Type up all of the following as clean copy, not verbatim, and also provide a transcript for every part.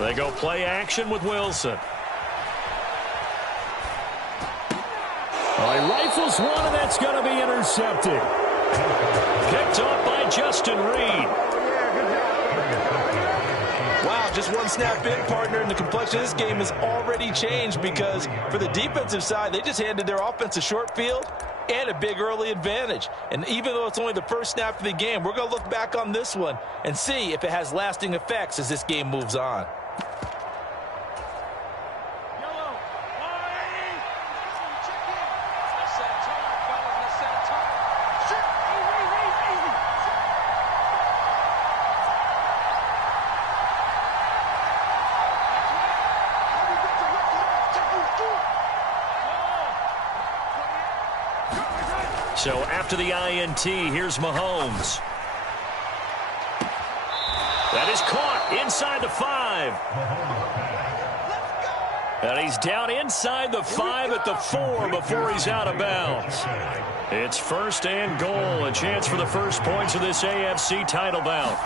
They go play action with Wilson. Well, he rifles one, and that's going to be intercepted. Picked up by Justin Reed. Wow, just one snap in, partner, and the complexion of this game has already changed because for the defensive side, they just handed their offense a short field and a big early advantage. And even though it's only the first snap of the game, we're going to look back on this one and see if it has lasting effects as this game moves on. So after the INT, here's Mahomes. That is caught inside the 5. And he's down inside the 5 at the 4 before he's out of bounds. It's first and goal, a chance for the first points of this AFC title bout.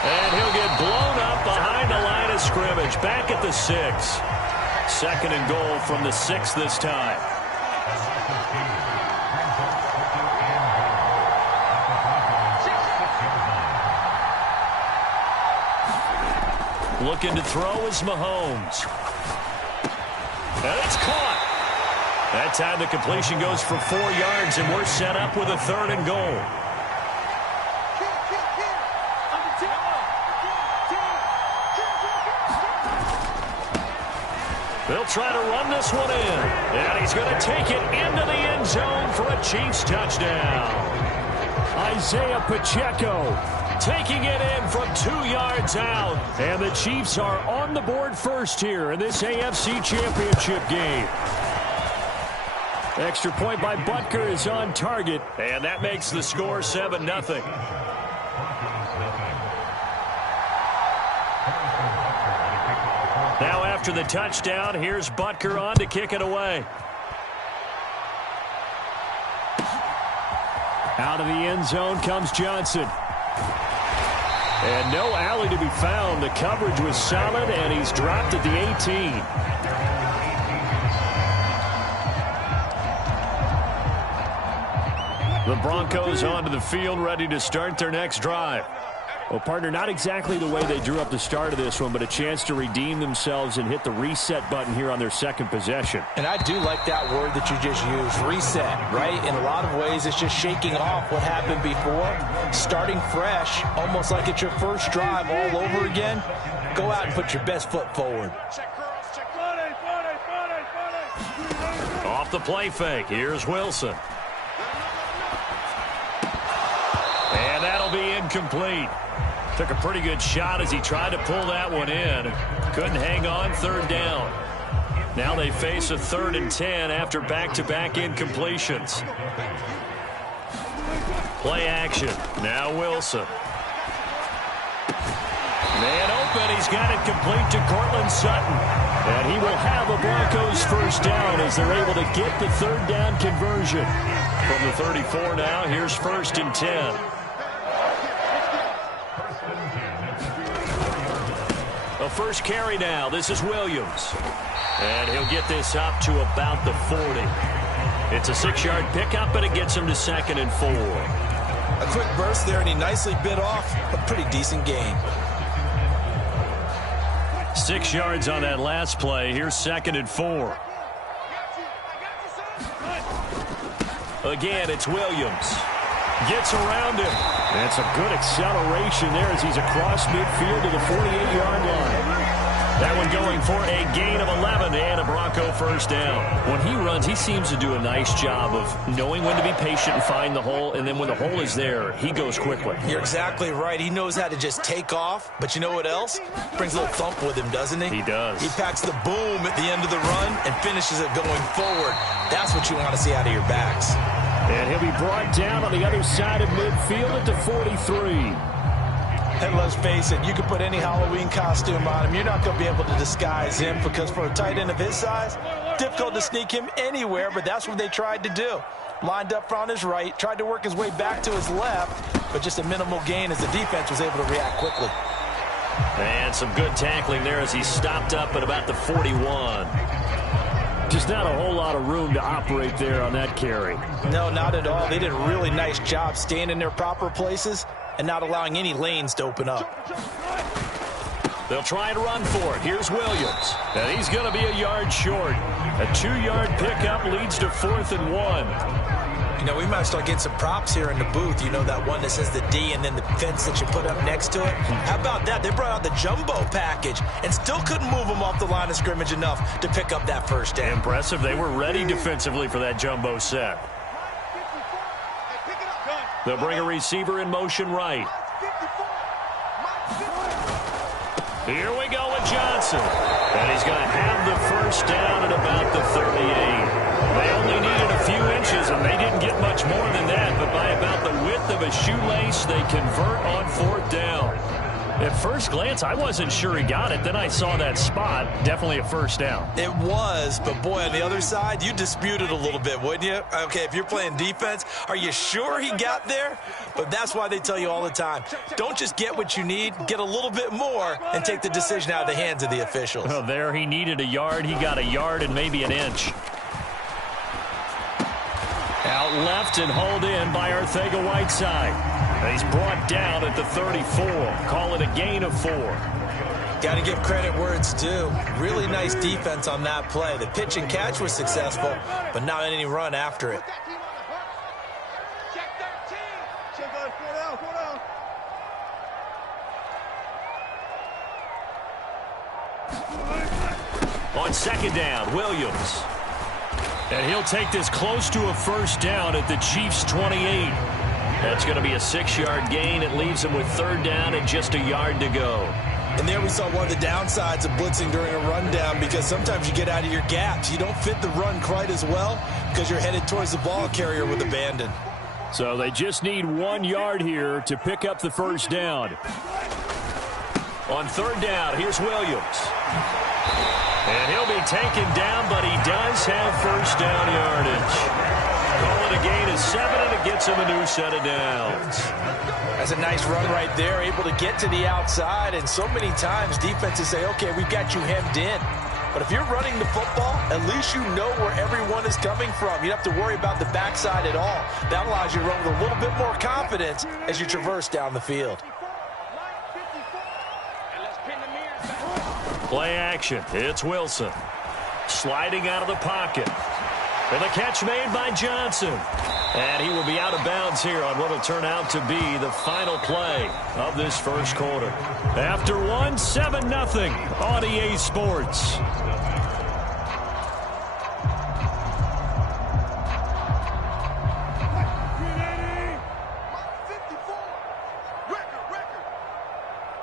And he'll get blown up behind the line of scrimmage, back at the 6. Second and goal from the 6 this time. Looking to throw is Mahomes. And it's caught. That time the completion goes for 4 yards, and we're set up with a third and goal. They'll try to run this one in. And he's going to take it into the end zone for a Chiefs touchdown. Isaiah Pacheco taking it in from 2 yards out. And the Chiefs are on the board first here in this AFC Championship game. Extra point by Butker is on target. And that makes the score 7-0. Now after the touchdown, here's Butker on to kick it away. Out of the end zone comes Johnson. And no alley to be found. The coverage was solid, and he's dropped at the 18. The Broncos onto the field, ready to start their next drive. Well, partner, not exactly the way they drew up the start of this one, but a chance to redeem themselves and hit the reset button here on their second possession. And I do like that word that you just used, reset, right? In a lot of ways, it's just shaking off what happened before, starting fresh, almost like it's your first drive all over again. Go out and put your best foot forward. Off the play fake, here's Wilson. And that'll be incomplete. Took a pretty good shot as he tried to pull that one in. Couldn't hang on, third down. Now they face a 3rd and 10 after back-to-back incompletions. Play action. Now Wilson. Man open. He's got it complete to Cortland Sutton. And he will have a Broncos first down as they're able to get the third down conversion. From the 34 now, here's 1st and 10. The first carry now. This is Williams. And he'll get this up to about the 40. It's a 6-yard pickup, but it gets him to 2nd and 4. A quick burst there, and he nicely bit off a pretty decent gain. 6 yards on that last play. Here's 2nd and 4. Again, it's Williams. Gets around him. That's a good acceleration there as he's across midfield to the 48-yard line. That one going for a gain of 11 and a Bronco first down. When he runs, he seems to do a nice job of knowing when to be patient and find the hole, and then when the hole is there, he goes quickly. You're exactly right. He knows how to just take off, but you know what else? Brings a little thump with him, doesn't he? He does. He packs the boom at the end of the run and finishes it going forward. That's what you want to see out of your backs. And he'll be brought down on the other side of midfield at the 43. And let's face it, you can put any Halloween costume on him. You're not going to be able to disguise him because for a tight end of his size, difficult to sneak him anywhere, but that's what they tried to do. Lined up on his right, tried to work his way back to his left, but just a minimal gain as the defense was able to react quickly. And some good tackling there as he stopped up at about the 41. Just not a whole lot of room to operate there on that carry. No, not at all. They did a really nice job staying in their proper places and not allowing any lanes to open up. They'll try and run for it. Here's Williams. And he's going to be a yard short. A 2-yard pickup leads to 4th and 1. You know, we might start getting some props here in the booth. You know, that one that says the D and then the fence that you put up next to it. How about that? They brought out the jumbo package and still couldn't move them off the line of scrimmage enough to pick up that first down. Impressive. They were ready defensively for that jumbo set. They'll bring a receiver in motion right. Here we go with Johnson. And he's going to have the first down at about the 38. They only needed a few inches, and they didn't get much more than that. But by about the width of a shoelace, they convert on 4th down. At first glance, I wasn't sure he got it. Then I saw that spot. Definitely a first down. It was, but boy, on the other side, you dispute it a little bit, wouldn't you? Okay, if you're playing defense, are you sure he got there? But that's why they tell you all the time, don't just get what you need, get a little bit more, and take the decision out of the hands of the officials. Well, there he needed a yard. He got a yard and maybe an inch. Out left and hauled in by Arcega-Whiteside. He's brought down at the 34. Call it a gain of 4. Got to give credit where it's due. Really nice defense on that play. The pitch and catch was successful, but not any run after it. On 2nd down, Williams. And he'll take this close to a first down at the Chiefs' 28. That's going to be a 6-yard gain. It leaves them with 3rd down and just a yard to go. And there we saw one of the downsides of blitzing during a rundown, because sometimes you get out of your gaps. You don't fit the run quite as well because you're headed towards the ball carrier with abandon. So they just need 1 yard here to pick up the first down. On 3rd down, here's Williams. And he'll be taken down, but he does have first down yardage. Call it a gain of 7, and it gets him a new set of downs. That's a nice run right there, able to get to the outside, and so many times defenses say, okay, we've got you hemmed in. But if you're running the football, at least you know where everyone is coming from. You don't have to worry about the backside at all. That allows you to run with a little bit more confidence as you traverse down the field. Play action. It's Wilson. Sliding out of the pocket. And the catch made by Johnson. And he will be out of bounds here on what will turn out to be the final play of this first quarter. After 1, 7-0 on EA Sports.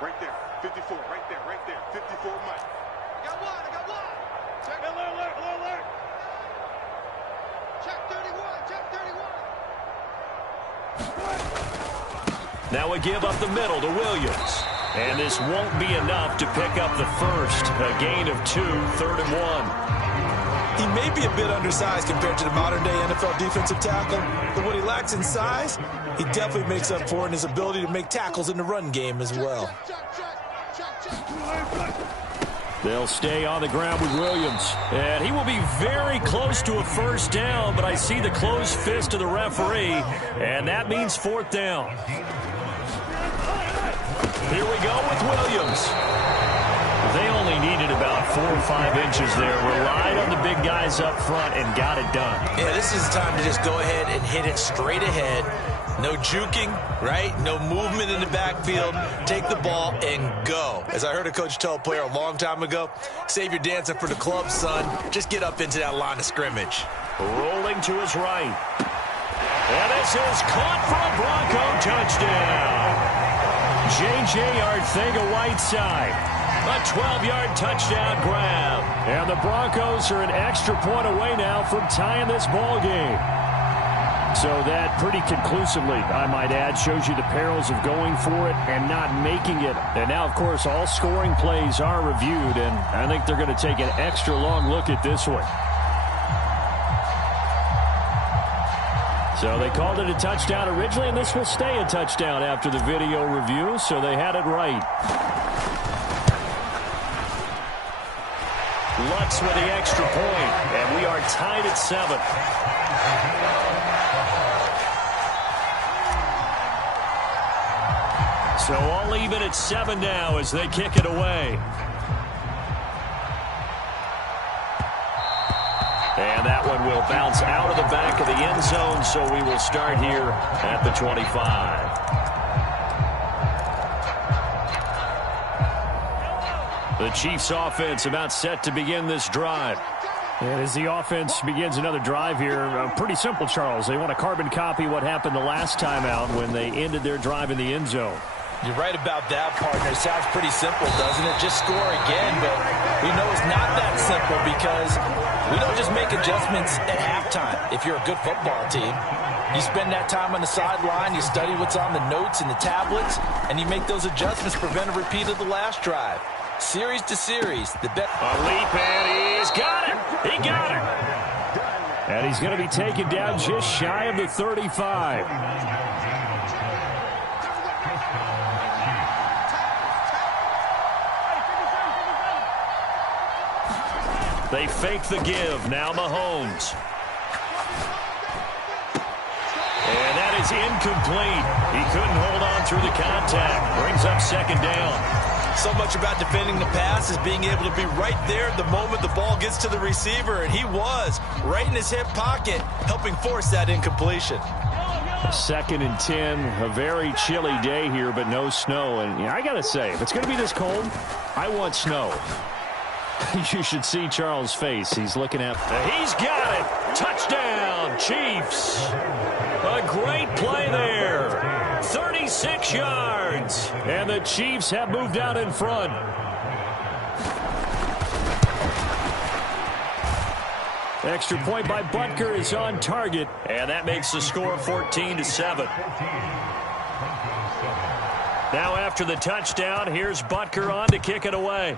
Right there, 54, right there, 54 Mike. I got one. Check alert. Check 31. Now we give up the middle to Williams. And this won't be enough to pick up the first. A gain of 2, 3rd and 1. He may be a bit undersized compared to the modern-day NFL defensive tackle, but what he lacks in size, he definitely makes up for in his ability to make tackles in the run game as well. They'll stay on the ground with Williams. And he will be very close to a first down, but I see the closed fist of the referee, and that means 4th down. Here we go with Williams. They only needed about 4 or 5 inches there. Relied on the big guys up front and got it done. Yeah, this is the time to just go ahead and hit it straight ahead. No juking, right? No movement in the backfield. Take the ball and go. As I heard a coach tell a player a long time ago, save your dancing for the club, son. Just get up into that line of scrimmage. Rolling to his right. And this is caught for a Bronco touchdown. J.J. Arcega-Whiteside. A 12-yard touchdown grab. And the Broncos are an extra point away now from tying this ball game. So that pretty conclusively, I might add, shows you the perils of going for it and not making it. And now, of course, all scoring plays are reviewed, and I think they're going to take an extra long look at this one. So they called it a touchdown originally, and this will stay a touchdown after the video review, so they had it right. Bucks with the extra point, and we are tied at 7. So all even at 7 now as they kick it away. And that one will bounce out of the back of the end zone, so we will start here at the 25. The Chiefs offense about set to begin this drive. And as the offense begins another drive here, pretty simple, Charles. They want to carbon copy what happened the last time out when they ended their drive in the end zone. You're right about that, partner. It sounds pretty simple, doesn't it? Just score again, but we know it's not that simple because we don't just make adjustments at halftime. If you're a good football team, you spend that time on the sideline, you study what's on the notes and the tablets, and you make those adjustments to prevent a repeat of the last drive. Series to series. A leap, and he's got it. He got it. And he's going to be taken down just shy of the 35. They fake the give. Now Mahomes. And that is incomplete. He couldn't hold on through the contact. Brings up second down. So much about defending the pass is being able to be right there the moment the ball gets to the receiver, and he was right in his hip pocket, helping force that incompletion. 2nd and 10, a very chilly day here, but no snow. And I got to say, if it's going to be this cold, I want snow. You should see Charles' face. He's looking at... He's got it. Touchdown, Chiefs. A great play there. 36 yards. And the Chiefs have moved out in front. Extra point by Butker is on target. And that makes the score 14-7. Now after the touchdown, here's Butker on to kick it away.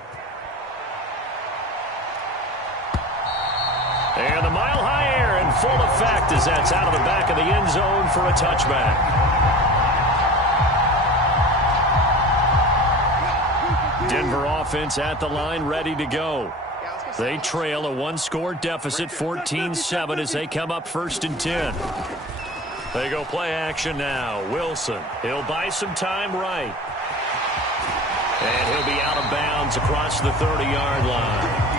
And the mile-high air in full effect as that's out of the back of the end zone for a touchback. Denver offense at the line, ready to go. They trail a one-score deficit, 14-7, as they come up 1st and 10. They go play action now. Wilson, he'll buy some time right. And he'll be out of bounds across the 30-yard line.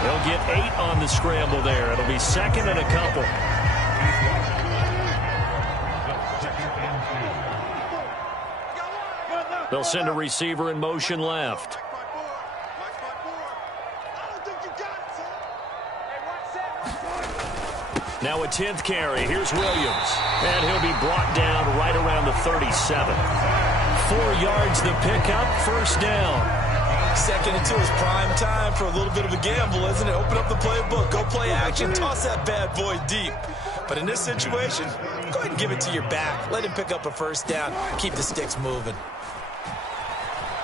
They'll get 8 on the scramble there. It'll be 2nd and a couple. They'll send a receiver in motion left. Now a 10th carry. Here's Williams. And he'll be brought down right around the 37. 4 yards the pickup, 1st down. 2nd and 2 is prime time for a little bit of a gamble, isn't it? Open up the playbook, go play action, toss that bad boy deep. But in this situation, go ahead and give it to your back. Let him pick up a 1st down. Keep the sticks moving.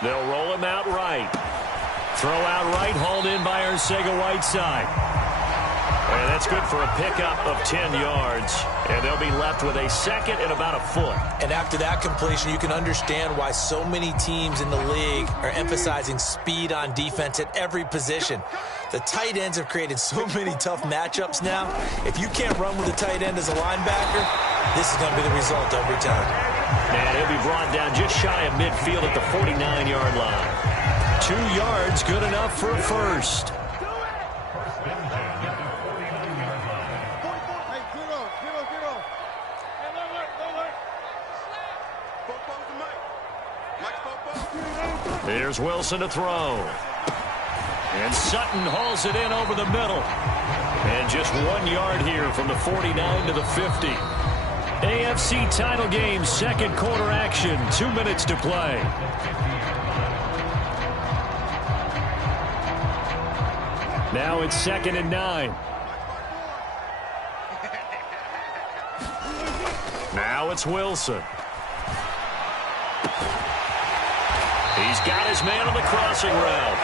They'll roll him out right. Throw out right, hauled in by Arcega-Whiteside. And that's good for a pickup of 10 yards. And they'll be left with a 2nd and about a foot. And after that completion, you can understand why so many teams in the league are emphasizing speed on defense at every position. The tight ends have created so many tough matchups now. If you can't run with a tight end as a linebacker, this is going to be the result every time. And he'll be brought down just shy of midfield at the 49-yard line. 2 yards, good enough for a 1st. Here's Wilson to throw. And Sutton hauls it in over the middle. And just 1 yard here from the 49 to the 50. AFC title game, 2nd quarter action. 2 minutes to play. Now it's 2nd and 9. Now it's Wilson. He's got his man on the crossing route.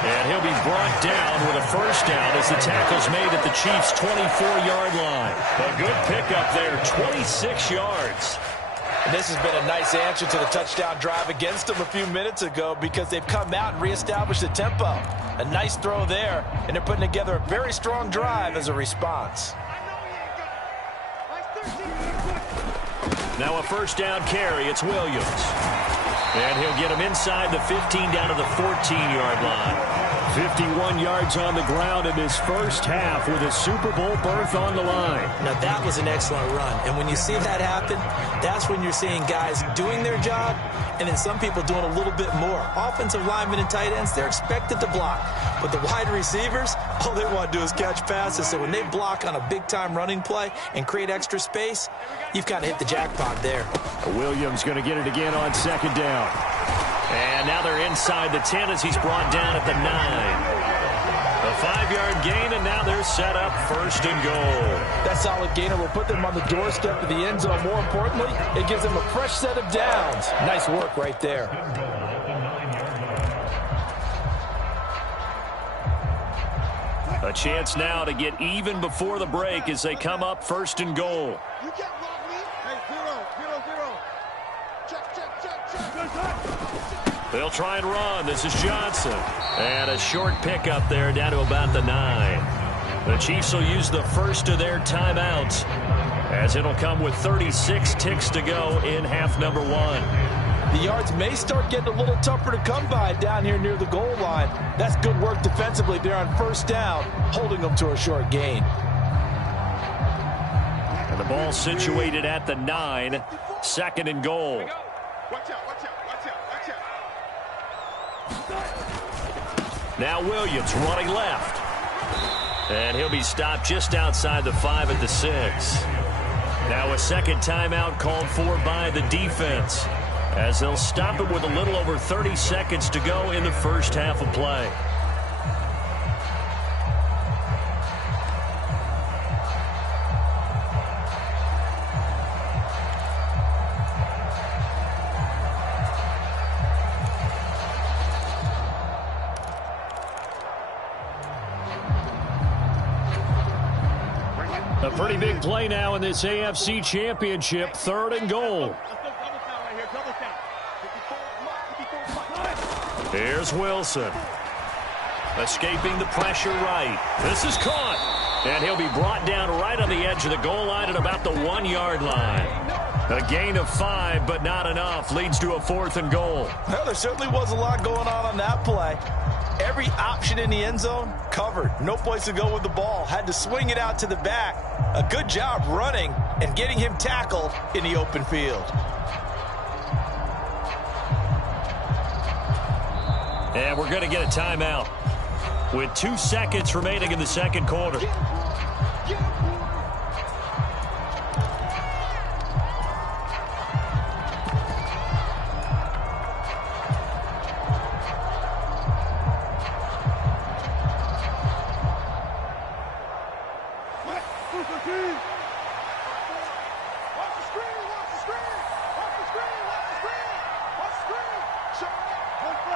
And he'll be brought down with a 1st down as the tackle's made at the Chiefs' 24-yard line. A good pickup there, 26 yards. This has been a nice answer to the touchdown drive against them a few minutes ago because they've come out and reestablished the tempo. A nice throw there, and they're putting together a very strong drive as a response. Now a first down carry. It's Williams. And he'll get him inside the 15 down to the 14-yard line. 51 yards on the ground in his first half with a Super Bowl berth on the line. Now that was an excellent run. And when you see that happen, that's when you're seeing guys doing their job and then some people doing a little bit more. Offensive linemen and tight ends, they're expected to block. But the wide receivers, all they want to do is catch passes. So when they block on a big-time running play and create extra space, you've kind of hit the jackpot there. Williams going to get it again on second down. And now they're inside the 10 as he's brought down at the 9. A 5-yard gain, and now they're set up first and goal. That solid gainer will put them on the doorstep of the end zone. More importantly, it gives them a fresh set of downs. Nice work right there. A chance now to get even before the break as they come up first and goal. You can't block me. Hey, 0-0-0. Check. They'll try and run. This is Johnson. And a short pickup there down to about the 9. The Chiefs will use the first of their timeouts as it'll come with 36 ticks to go in half number 1. The yards may start getting a little tougher to come by down here near the goal line. That's good work defensively there on first down, holding them to a short gain. And the ball situated at the 9, second and goal. Watch out, watch out, watch out, watch out. Now Williams running left. And he'll be stopped just outside the 5 at the 6. Now a second timeout called for by the defense, as they'll stop him with a little over 30 seconds to go in the first half of play. A pretty big play now in this AFC Championship, third and goal. Here's Wilson. Escaping the pressure right. This is caught. And he'll be brought down right on the edge of the goal line at about the 1-yard line. A gain of 5, but not enough. Leads to a fourth and goal. Well, there certainly was a lot going on that play. Every option in the end zone covered. No place to go with the ball. Had to swing it out to the back. A good job running and getting him tackled in the open field. And we're going to get a timeout with 2 seconds remaining in the second quarter.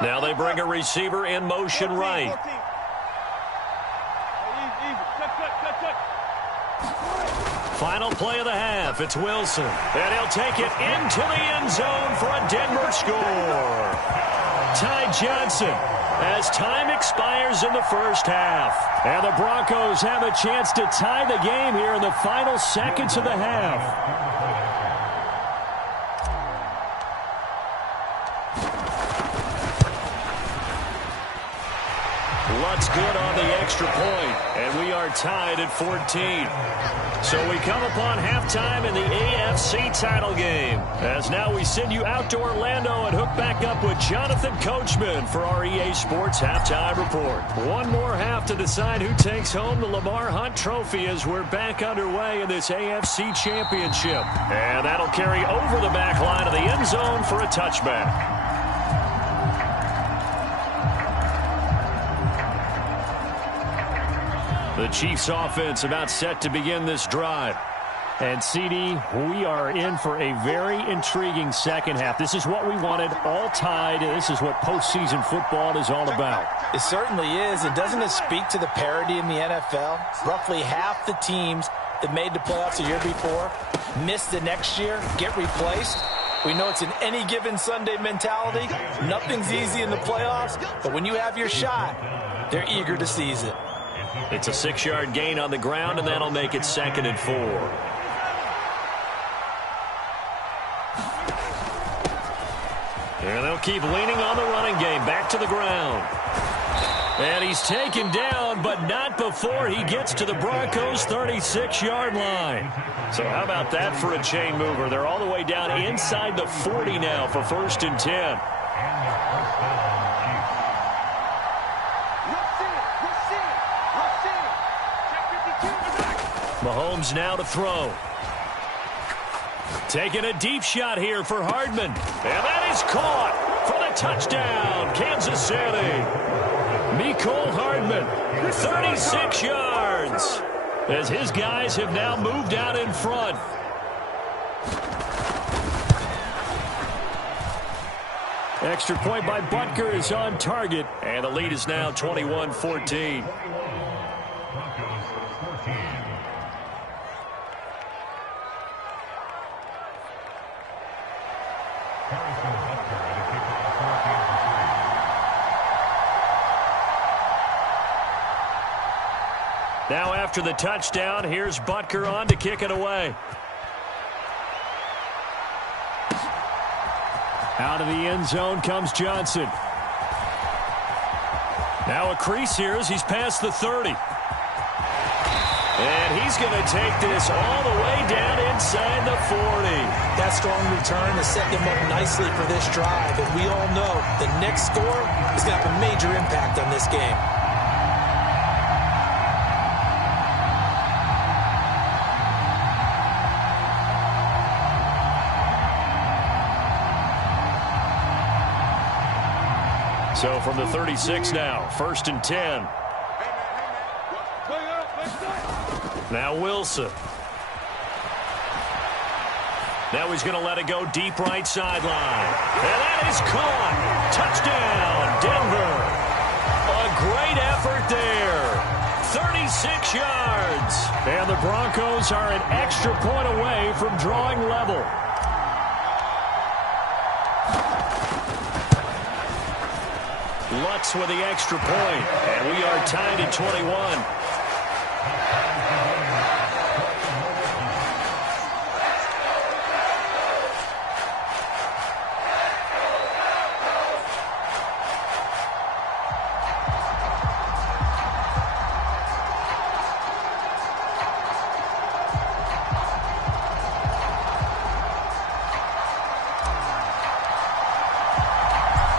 Now they bring a receiver in motion right. Final play of the half. It's Wilson. And he'll take it into the end zone for a Denver score. Ty Johnson as time expires in the first half. And the Broncos have a chance to tie the game here in the final seconds of the half. Lutt's good on the extra point, and we are tied at 14. So we come upon halftime in the AFC title game, as now we send you out to Orlando and hook back up with Jonathan Coachman for our EA Sports Halftime Report. One more half to decide who takes home the Lamar Hunt Trophy as we're back underway in this AFC Championship. And that'll carry over the back line of the end zone for a touchback. The Chiefs offense about set to begin this drive. And, CD, we are in for a very intriguing second half. This is what we wanted, all tied. This is what postseason football is all about. It certainly is. And doesn't it speak to the parity in the NFL? Roughly half the teams that made the playoffs the year before miss the next year, get replaced. We know it's an any given Sunday mentality. Nothing's easy in the playoffs, but when you have your shot, they're eager to seize it. It's a 6-yard gain on the ground, and that'll make it 2nd and 4. And they'll keep leaning on the running game. Back to the ground. And he's taken down, but not before he gets to the Broncos' 36-yard line. So how about that for a chain mover? They're all the way down inside the 40 now for 1st and 10. Mahomes now to throw. Taking a deep shot here for Hardman. And that is caught for the touchdown, Kansas City. Mecole Hardman, 36 yards, as his guys have now moved out in front. Extra point by Butker is on target, and the lead is now 21-14. Now after the touchdown, here's Butker on to kick it away. Out of the end zone comes Johnson. Now a crease here as he's past the 30. And he's going to take this all the way down inside the 40. That strong return has set them up nicely for this drive. And we all know the next score is going to have a major impact on this game. So from the 36 now, 1st and 10. Now Wilson. Now he's going to let it go deep right sideline. And that is caught. Touchdown, Denver. A great effort there. 36 yards. And the Broncos are an extra point away from drawing level. Lutz with the extra point, and we are tied at 21.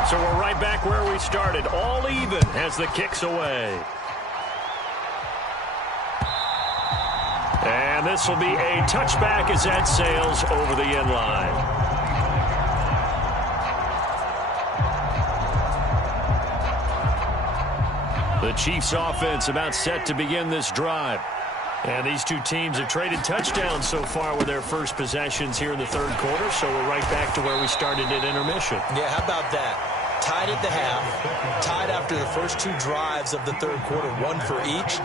So we're right back where we started, all even as the kick's away. And this will be a touchback as that sails over the end line. The Chiefs offense about set to begin this drive. And these two teams have traded touchdowns so far with their first possessions here in the third quarter. So we're right back to where we started at intermission. Yeah, how about that? Tied at the half, tied after the first two drives of the third quarter, one for each.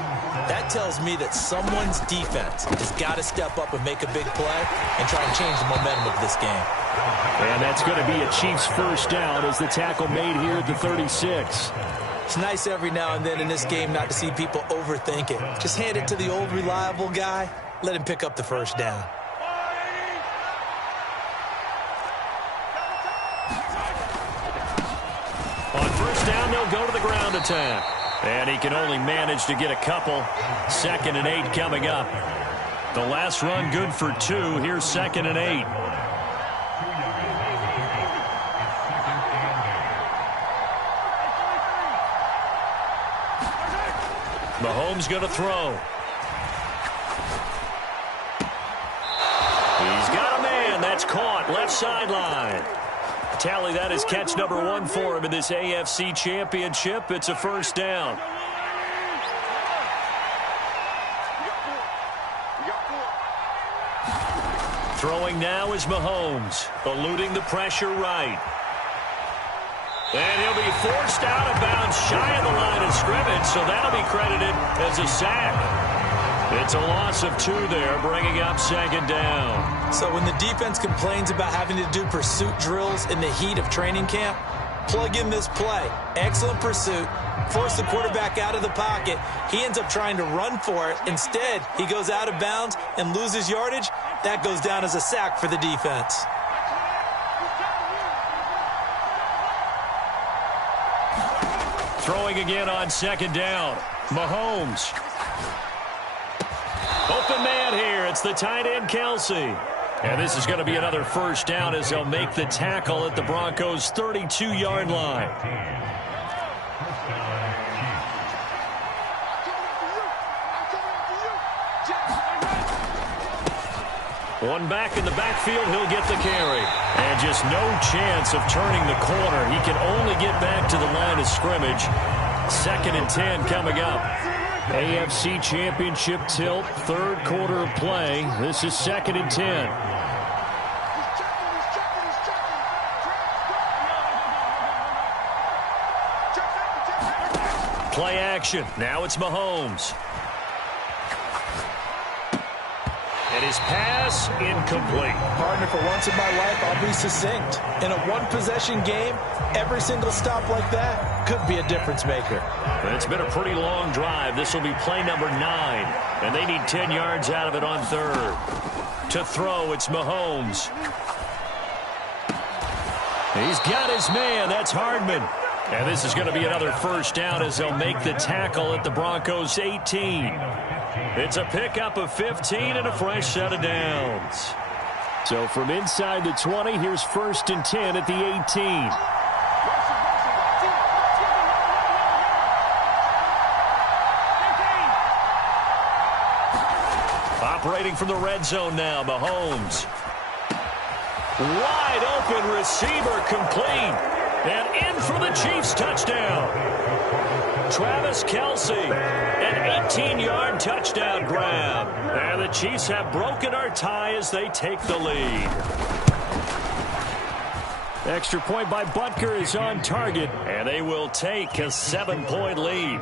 That tells me that someone's defense has got to step up and make a big play and try and change the momentum of this game. And that's going to be a Chiefs first down as the tackle made here at the 36. It's nice every now and then in this game not to see people overthink it. Just hand it to the old reliable guy, let him pick up the first down. On first down, they'll go to the ground attack. And he can only manage to get a couple. 2nd and 8 coming up. The last run good for 2. Here's 2nd and 8. Mahomes going to throw. He's got a man. That's caught. Left sideline. Tally that is catch number 1 for him in this AFC Championship. It's a first down. Throwing now is Mahomes, eluding the pressure right. And he'll be forced out of bounds shy of the line of scrimmage, so that'll be credited as a sack. It's a loss of 2 there, bringing up 2nd down. So when the defense complains about having to do pursuit drills in the heat of training camp, plug in this play. Excellent pursuit. Force the quarterback out of the pocket. He ends up trying to run for it. Instead, he goes out of bounds and loses yardage. That goes down as a sack for the defense. Throwing again on 2nd down. Mahomes. Open man here. It's the tight end, Kelsey. And this is going to be another 1st down as they'll make the tackle at the Broncos' 32-yard line. One back in the backfield, he'll get the carry. And just no chance of turning the corner. He can only get back to the line of scrimmage. 2nd and 10 coming up. AFC Championship tilt, 3rd quarter of play. This is 2nd and 10. Play action. Now it's Mahomes. And his pass incomplete. Partner, for once in my life, I'll be succinct. In a one-possession game, every single stop like that could be a difference maker. It's been a pretty long drive. This will be play number 9. And they need 10 yards out of it on 3rd. To throw, it's Mahomes. He's got his man. That's Hardman. And this is going to be another 1st down as they'll make the tackle at the Broncos' 18. It's a pickup of 15 and a fresh set of downs. So from inside the 20, here's 1st and 10 at the 18. Operating from the red zone now, Mahomes. Wide open receiver, complete. And in for the Chiefs touchdown. Travis Kelce, an 18-yard touchdown grab. And the Chiefs have broken our tie as they take the lead. Extra point by Butker is on target. And they will take a 7-point lead.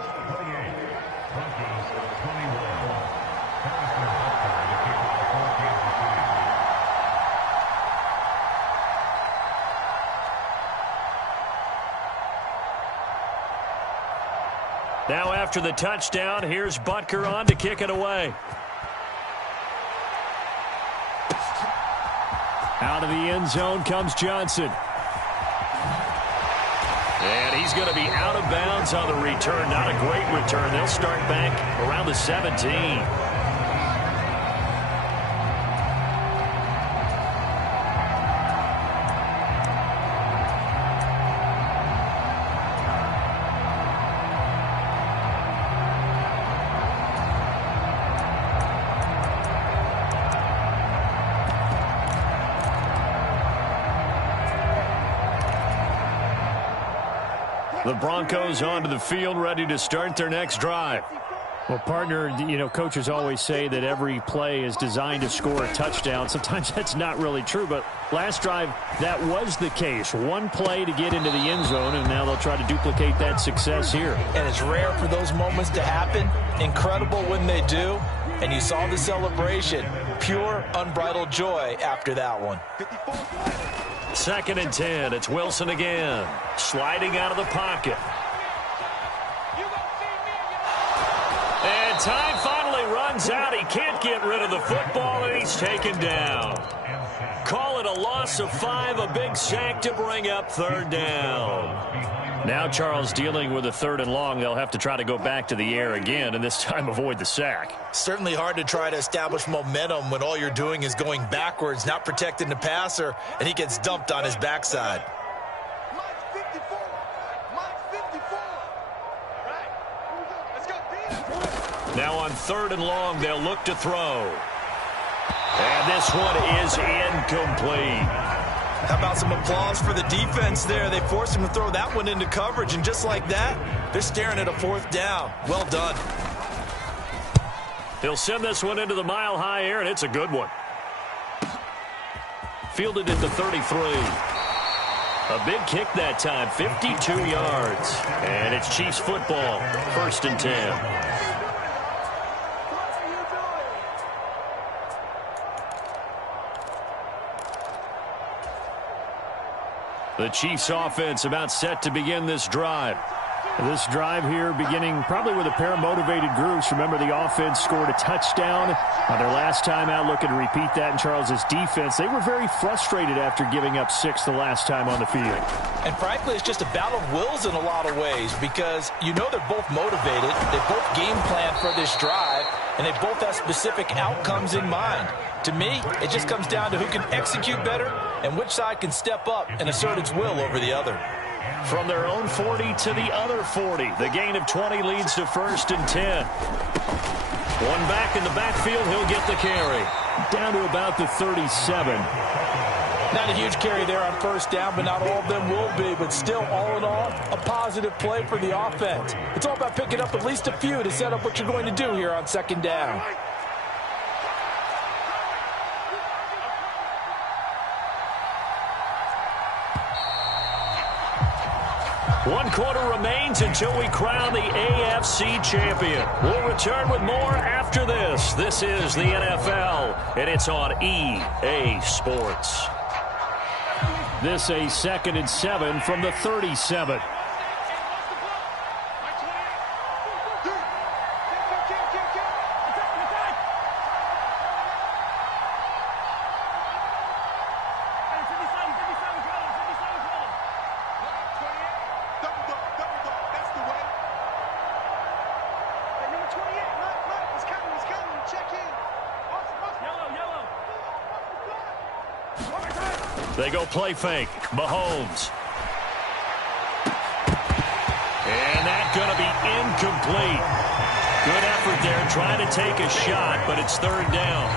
Now after the touchdown, here's Butker on to kick it away. Out of the end zone comes Johnson. And he's going to be out of bounds on the return. Not a great return. They'll start back around the 17. The Broncos onto the field, ready to start their next drive. Well, partner, you know, coaches always say that every play is designed to score a touchdown. Sometimes that's not really true, but last drive, that was the case. One play to get into the end zone, and now they'll try to duplicate that success here. And it's rare for those moments to happen. Incredible when they do. And you saw the celebration. Pure, unbridled joy after that one. 2nd and 10. It's Wilson again. Sliding out of the pocket. And time finally runs out. He can't get rid of the football, and he's taken down. Call it a loss of 5, a big sack to bring up 3rd down. Now Charles dealing with a 3rd and long. They'll have to try to go back to the air again, and this time avoid the sack. Certainly hard to try to establish momentum when all you're doing is going backwards, not protecting the passer, and he gets dumped on his backside. Now on 3rd and long, they'll look to throw. And this one is incomplete. How about some applause for the defense there? They forced him to throw that one into coverage, and just like that, they're staring at a 4th down. Well done. He'll send this one into the mile-high air, and it's a good one. Fielded at the 33. A big kick that time, 52 yards. And it's Chiefs football, 1st and 10. The Chiefs offense about set to begin this drive. This drive here beginning probably with a pair of motivated groups. Remember, the offense scored a touchdown on their last time out. Looking to repeat that in Charles's defense. They were very frustrated after giving up 6 the last time on the field. And frankly, it's just a battle of wills in a lot of ways because you know they're both motivated. They both game plan for this drive, and they both have specific outcomes in mind. To me, it just comes down to who can execute better and which side can step up and assert its will over the other. From their own 40 to the other 40. The gain of 20 leads to 1st and 10. One back in the backfield. He'll get the carry. Down to about the 37. Not a huge carry there on 1st down, but not all of them will be. But still, all in all, a positive play for the offense. It's all about picking up at least a few to set up what you're going to do here on 2nd down. One quarter remains until we crown the AFC champion. We'll return with more after this. This is the NFL, and it's on EA Sports. This a 2nd and 7 from the 37. They go play fake. Mahomes. And that's going to be incomplete. Good effort there trying to take a shot, but it's 3rd down.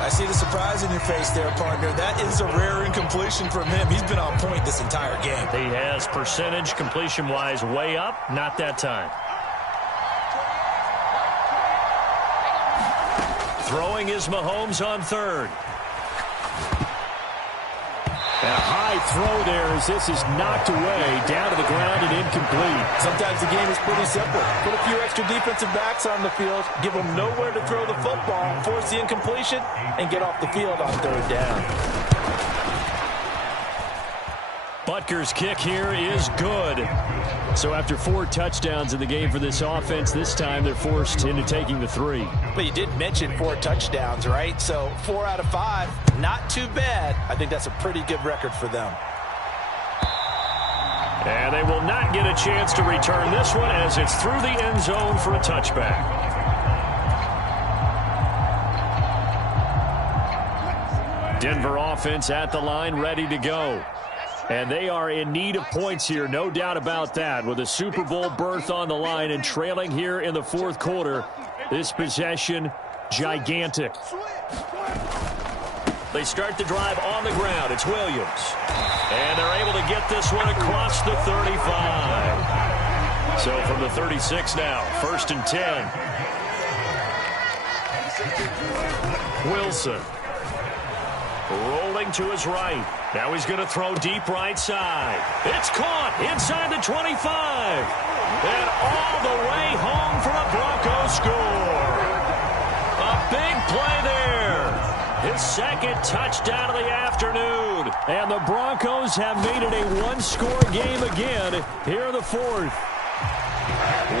I see the surprise in your face there, partner. That is a rare incompletion from him. He's been on point this entire game. He has percentage completion-wise way up. Not that time. Throwing is Mahomes on 3rd. And a high throw there as this is knocked away, down to the ground and incomplete. Sometimes the game is pretty simple. Put a few extra defensive backs on the field, give them nowhere to throw the football, force the incompletion, and get off the field on 3rd down. Butker's kick here is good. So after 4 touchdowns in the game for this offense, this time they're forced into taking the 3. But you did mention 4 touchdowns, right? So 4 out of 5, not too bad. I think that's a pretty good record for them. And they will not get a chance to return this one as it's through the end zone for a touchback. Denver offense at the line, ready to go. And they are in need of points here, no doubt about that, with a Super Bowl berth on the line and trailing here in the 4th quarter. This possession, gigantic. They start the drive on the ground. It's Williams. And they're able to get this one across the 35. So from the 36 now, 1st and 10. Wilson. Rolling to his right. Now he's going to throw deep right side. It's caught inside the 25. And all the way home for a Broncos score. A big play there. His 2nd touchdown of the afternoon. And the Broncos have made it a 1-score game again here in the 4th.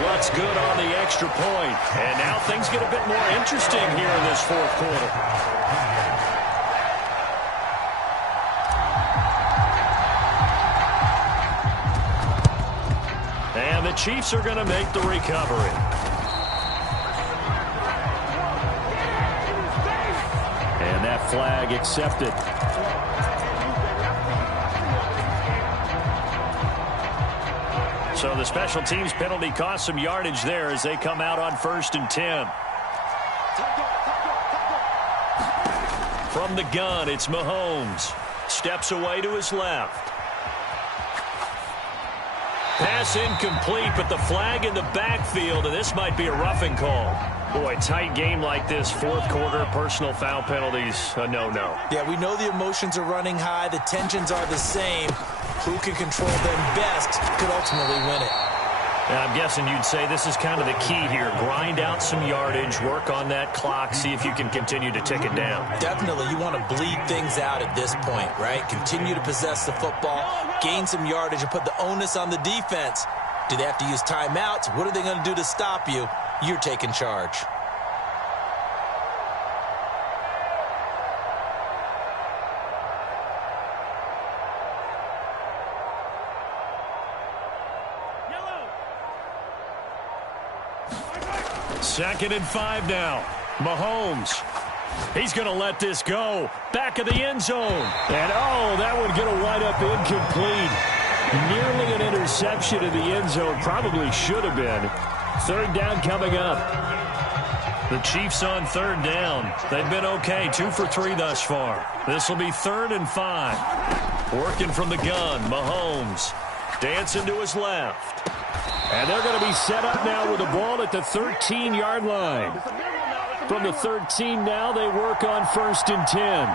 What's good on the extra point. And now things get a bit more interesting here in this 4th quarter. And the Chiefs are going to make the recovery. And that flag accepted. So the special teams penalty cost some yardage there as they come out on 1st and 10. From the gun, it's Mahomes. Steps away to his left. Pass incomplete, but the flag in the backfield, and this might be a roughing call. Boy, tight game like this, 4th quarter, personal foul penalties, a no-no. Yeah, we know the emotions are running high. The tensions are the same. Who can control them best could ultimately win it. And I'm guessing you'd say this is kind of the key here. Grind out some yardage, work on that clock, see if you can continue to tick it down. Definitely, you want to bleed things out at this point, right? Continue to possess the football, gain some yardage, and put the onus on the defense. Do they have to use timeouts? What are they going to do to stop you? You're taking charge. Second and 5 now. Mahomes. He's going to let this go. Back of the end zone. And, oh, that would get a wind up incomplete. Nearly an interception in the end zone. Probably should have been. Third down coming up. The Chiefs on third down. They've been okay. 2 for 3 thus far. This will be 3rd and 5. Working from the gun. Mahomes dancing to his left. And they're going to be set up now with the ball at the 13-yard line. From the 13 now, they work on 1st and 10.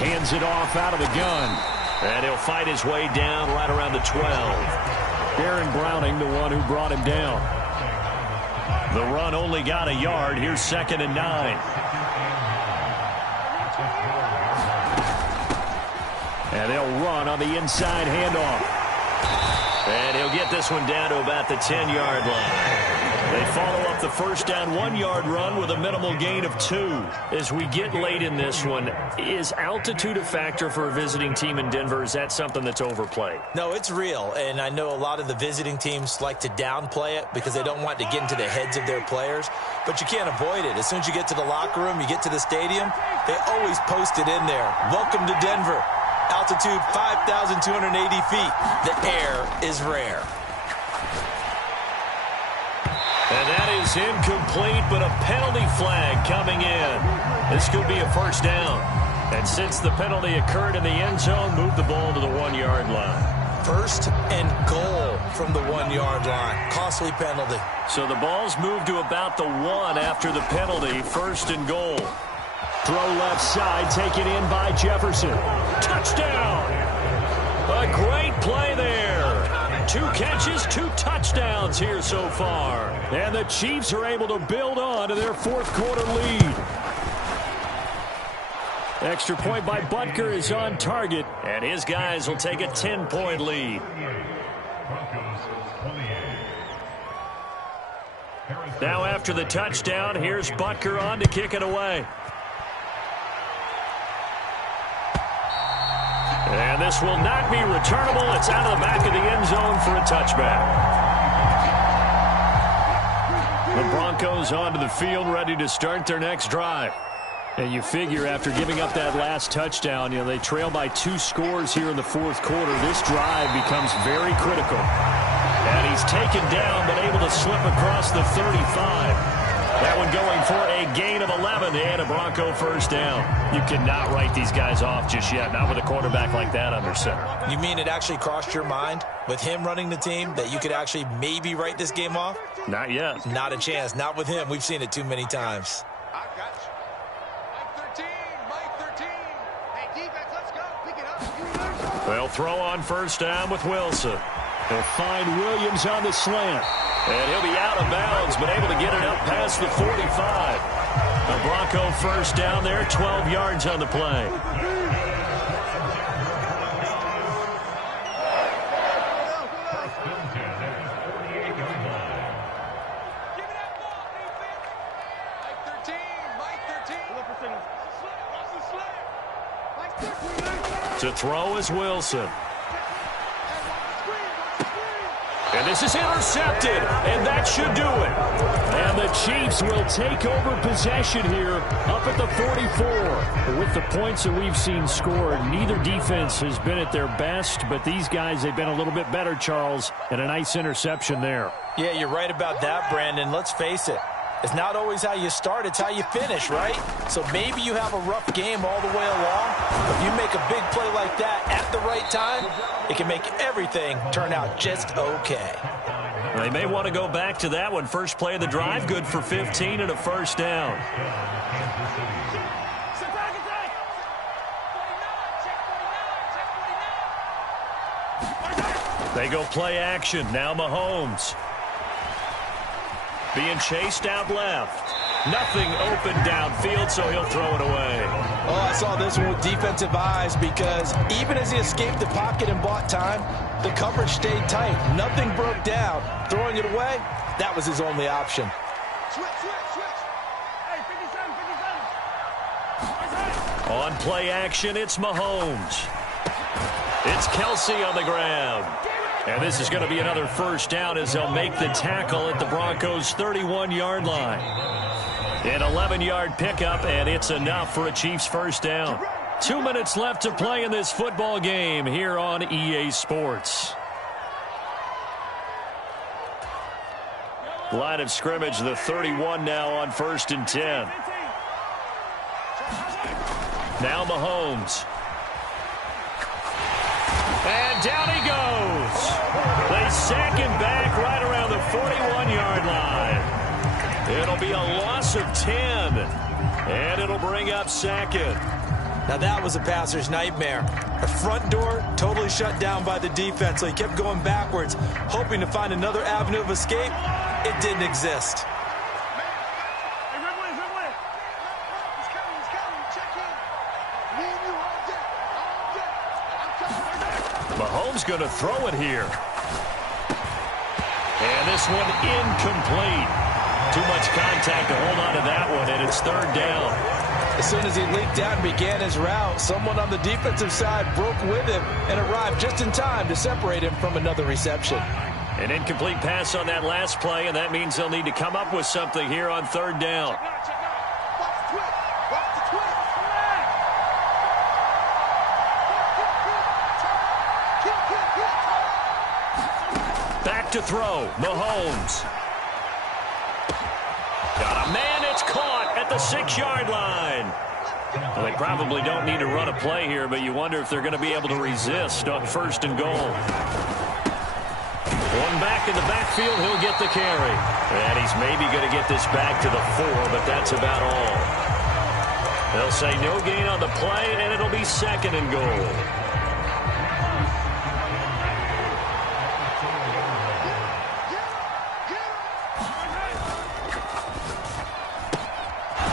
Hands it off out of the gun. And he'll fight his way down right around the 12. Aaron Browning, the one who brought him down. The run only got a yard. Here's 2nd and 9. And they'll run on the inside handoff. And he'll get this one down to about the 10-yard line. They follow up the first down 1-yard run with a minimal gain of 2. As we get late in this one, is altitude a factor for a visiting team in Denver? Is that something that's overplayed? No, it's real, and I know a lot of the visiting teams like to downplay it because they don't want to get into the heads of their players, but you can't avoid it. As soon as you get to the locker room, you get to the stadium, they always post it in there. Welcome to Denver. Altitude 5,280 feet. The air is rare. And that is incomplete, but a penalty flag coming in. This could be a first down. And since the penalty occurred in the end zone, move the ball to the 1-yard line. 1st and goal from the 1-yard line. Costly penalty. So the ball's moved to about the 1 after the penalty. 1st and goal. Throw left side, taken in by Jefferson. Touchdown! A great play there. 2 catches, 2 touchdowns here so far. And the Chiefs are able to build on to their 4th quarter lead. Extra point by Butker is on target. And his guys will take a 10-point lead. Now after the touchdown, here's Butker on to kick it away. And this will not be returnable. It's out of the back of the end zone for a touchback. The Broncos onto the field, ready to start their next drive. And you figure after giving up that last touchdown, they trail by 2 scores here in the 4th quarter. This drive becomes very critical. And he's taken down, but able to slip across the 35. That one going for a gain of 11 and a Bronco first down. You cannot write these guys off just yet, not with a quarterback like that under center. You mean it actually crossed your mind with him running the team that you could actually maybe write this game off? Not yet. Not a chance. Not with him. We've seen it too many times. I got you. Mike 13. Hey, defense, let's go. Pick it up. They'll throw on first down with Wilson. They'll find Williams on the slant. And he'll be out of bounds, but able to get it up past the 45. A Bronco first down there, 12 yards on the play. To throw is Wilson. And this is intercepted, and that should do it. And the Chiefs will take over possession here up at the 44. With the points that we've seen scored, neither defense has been at their best, but these guys, they've been a little bit better, Charles, and a nice interception there. Yeah, you're right about that, Brandon. Let's face it. It's not always how you start, it's how you finish, right? So maybe you have a rough game all the way along. If you make a big play like that at the right time, it can make everything turn out just okay. They may want to go back to that one. First play of the drive, good for 15 and a first down. They go play action. Now Mahomes. Being chased out left. Nothing open downfield, so he'll throw it away. Oh, I saw this one with defensive eyes because even as he escaped the pocket and bought time, the coverage stayed tight. Nothing broke down. Throwing it away, that was his only option. Switch. Hey, 57. On play action, it's Mahomes. It's Kelsey on the ground. And this is going to be another first down as they'll make the tackle at the Broncos' 31-yard line. An 11-yard pickup, and it's enough for a Chiefs first down. 2 minutes left to play in this football game here on EA Sports. Line of scrimmage, the 31 now on 1st and 10. Now Mahomes. And down he goes. They sack him back right around the 41-yard line. It'll be a loss of 10, and it'll bring up 2nd. Now that was a passer's nightmare. The front door totally shut down by the defense, so he kept going backwards, hoping to find another avenue of escape. It didn't exist. Mahomes going to throw it here. And this one incomplete. Too much contact to hold on to that one, and it's 3rd down. As soon as he leaked out and began his route, someone on the defensive side broke with him and arrived just in time to separate him from another reception. An incomplete pass on that last play, and that means they'll need to come up with something here on 3rd down. Back to throw, Mahomes. Got a man, it's caught at the 6-yard line. Well, they probably don't need to run a play here, but you wonder if they're going to be able to resist on 1st and goal. One back in the backfield, he'll get the carry. And he's maybe going to get this back to the 4, but that's about all. They'll say no gain on the play, and it'll be 2nd and goal.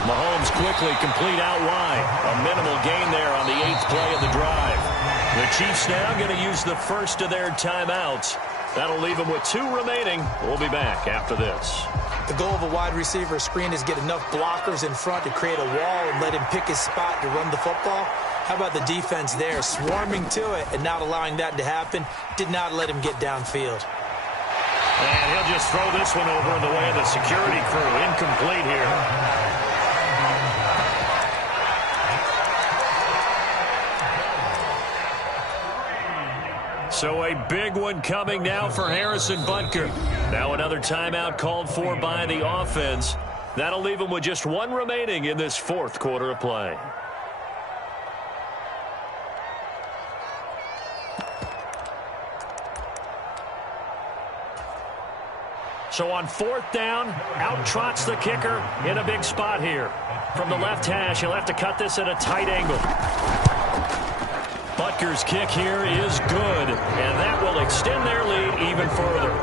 Mahomes quickly complete out wide. A minimal gain there on the 8th play of the drive. The Chiefs now going to use the first of their timeouts. That'll leave them with 2 remaining. We'll be back after this. The goal of a wide receiver screen is get enough blockers in front to create a wall and let him pick his spot to run the football. How about the defense there, swarming to it and not allowing that to happen? Did not let him get downfield. And he'll just throw this one over in the way of the security crew. Incomplete here. So a big one coming now for Harrison Butker. Now another timeout called for by the offense. That'll leave him with just 1 remaining in this 4th quarter of play. So on 4th down, out trots the kicker in a big spot here. From the left hash, he'll have to cut this at a tight angle. Butker's kick here is good, and that will extend their lead even further.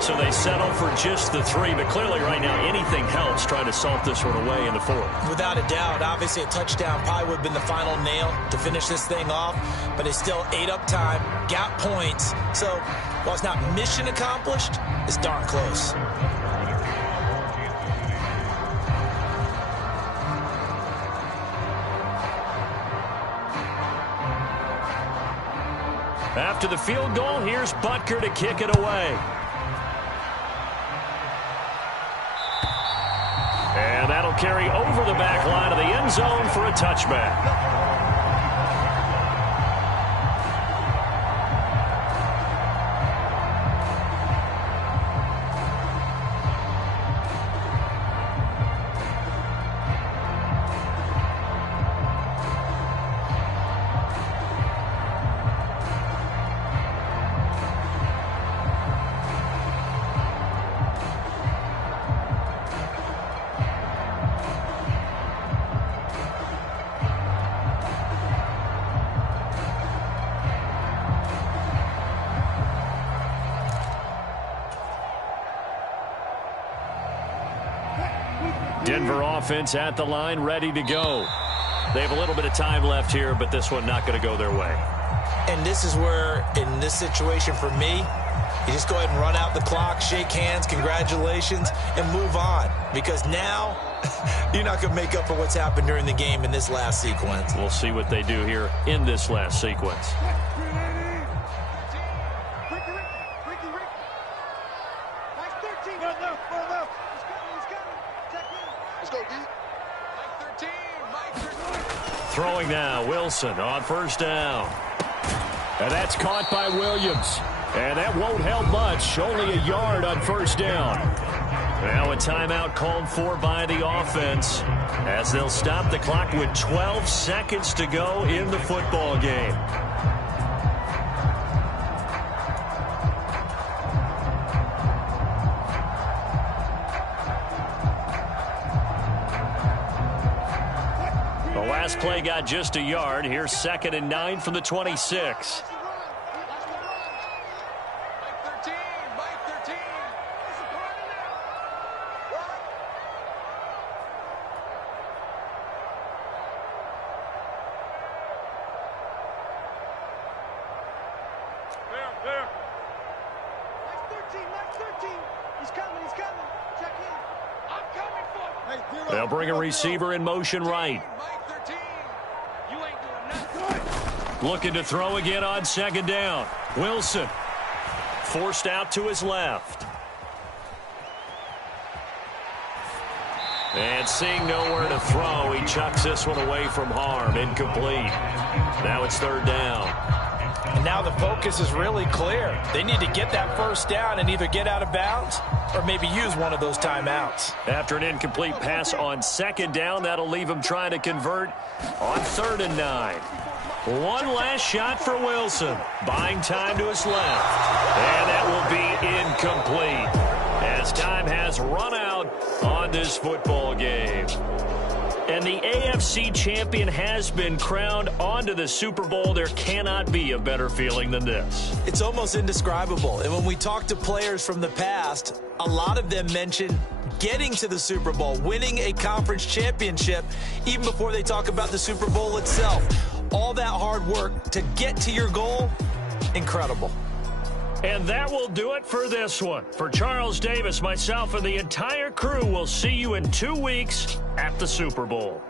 So they settle for just the 3, but clearly right now anything helps trying to salt this one away in the 4th. Without a doubt, obviously a touchdown probably would have been the final nail to finish this thing off, but it's still ate up time, got points. So while it's not mission accomplished, it's darn close. After the field goal, here's Butker to kick it away. And that'll carry over the back line of the end zone for a touchback. Denver offense at the line, ready to go. They have a little bit of time left here, but this one not going to go their way. And this is where, in this situation for me, you just go ahead and run out the clock, shake hands, congratulations, and move on. Because now, you're not going to make up for what's happened during the game in this last sequence. We'll see what they do here in this last sequence. Throwing now, Wilson on first down. And that's caught by Williams. And that won't help much. Only a yard on first down. Now a timeout called for by the offense as they'll stop the clock with 12 seconds to go in the football game. The last play got just a yard. Here's 2nd and 9 from the 26. They'll bring a receiver in motion right. Looking to throw again on 2nd down. Wilson forced out to his left. And seeing nowhere to throw, he chucks this one away from harm. Incomplete. Now it's 3rd down. And now the focus is really clear. They need to get that first down and either get out of bounds or maybe use one of those timeouts. After an incomplete pass on 2nd down, that'll leave him trying to convert on 3rd and 9. One last shot for Wilson. Buying time to his left. And that will be incomplete as time has run out on this football game. And the AFC champion has been crowned onto the Super Bowl. There cannot be a better feeling than this. It's almost indescribable. And when we talk to players from the past, a lot of them mention getting to the Super Bowl, winning a conference championship, even before they talk about the Super Bowl itself. All that hard work to get to your goal, incredible. And that will do it for this one. For Charles Davis, myself, and the entire crew, we'll see you in 2 weeks at the Super Bowl.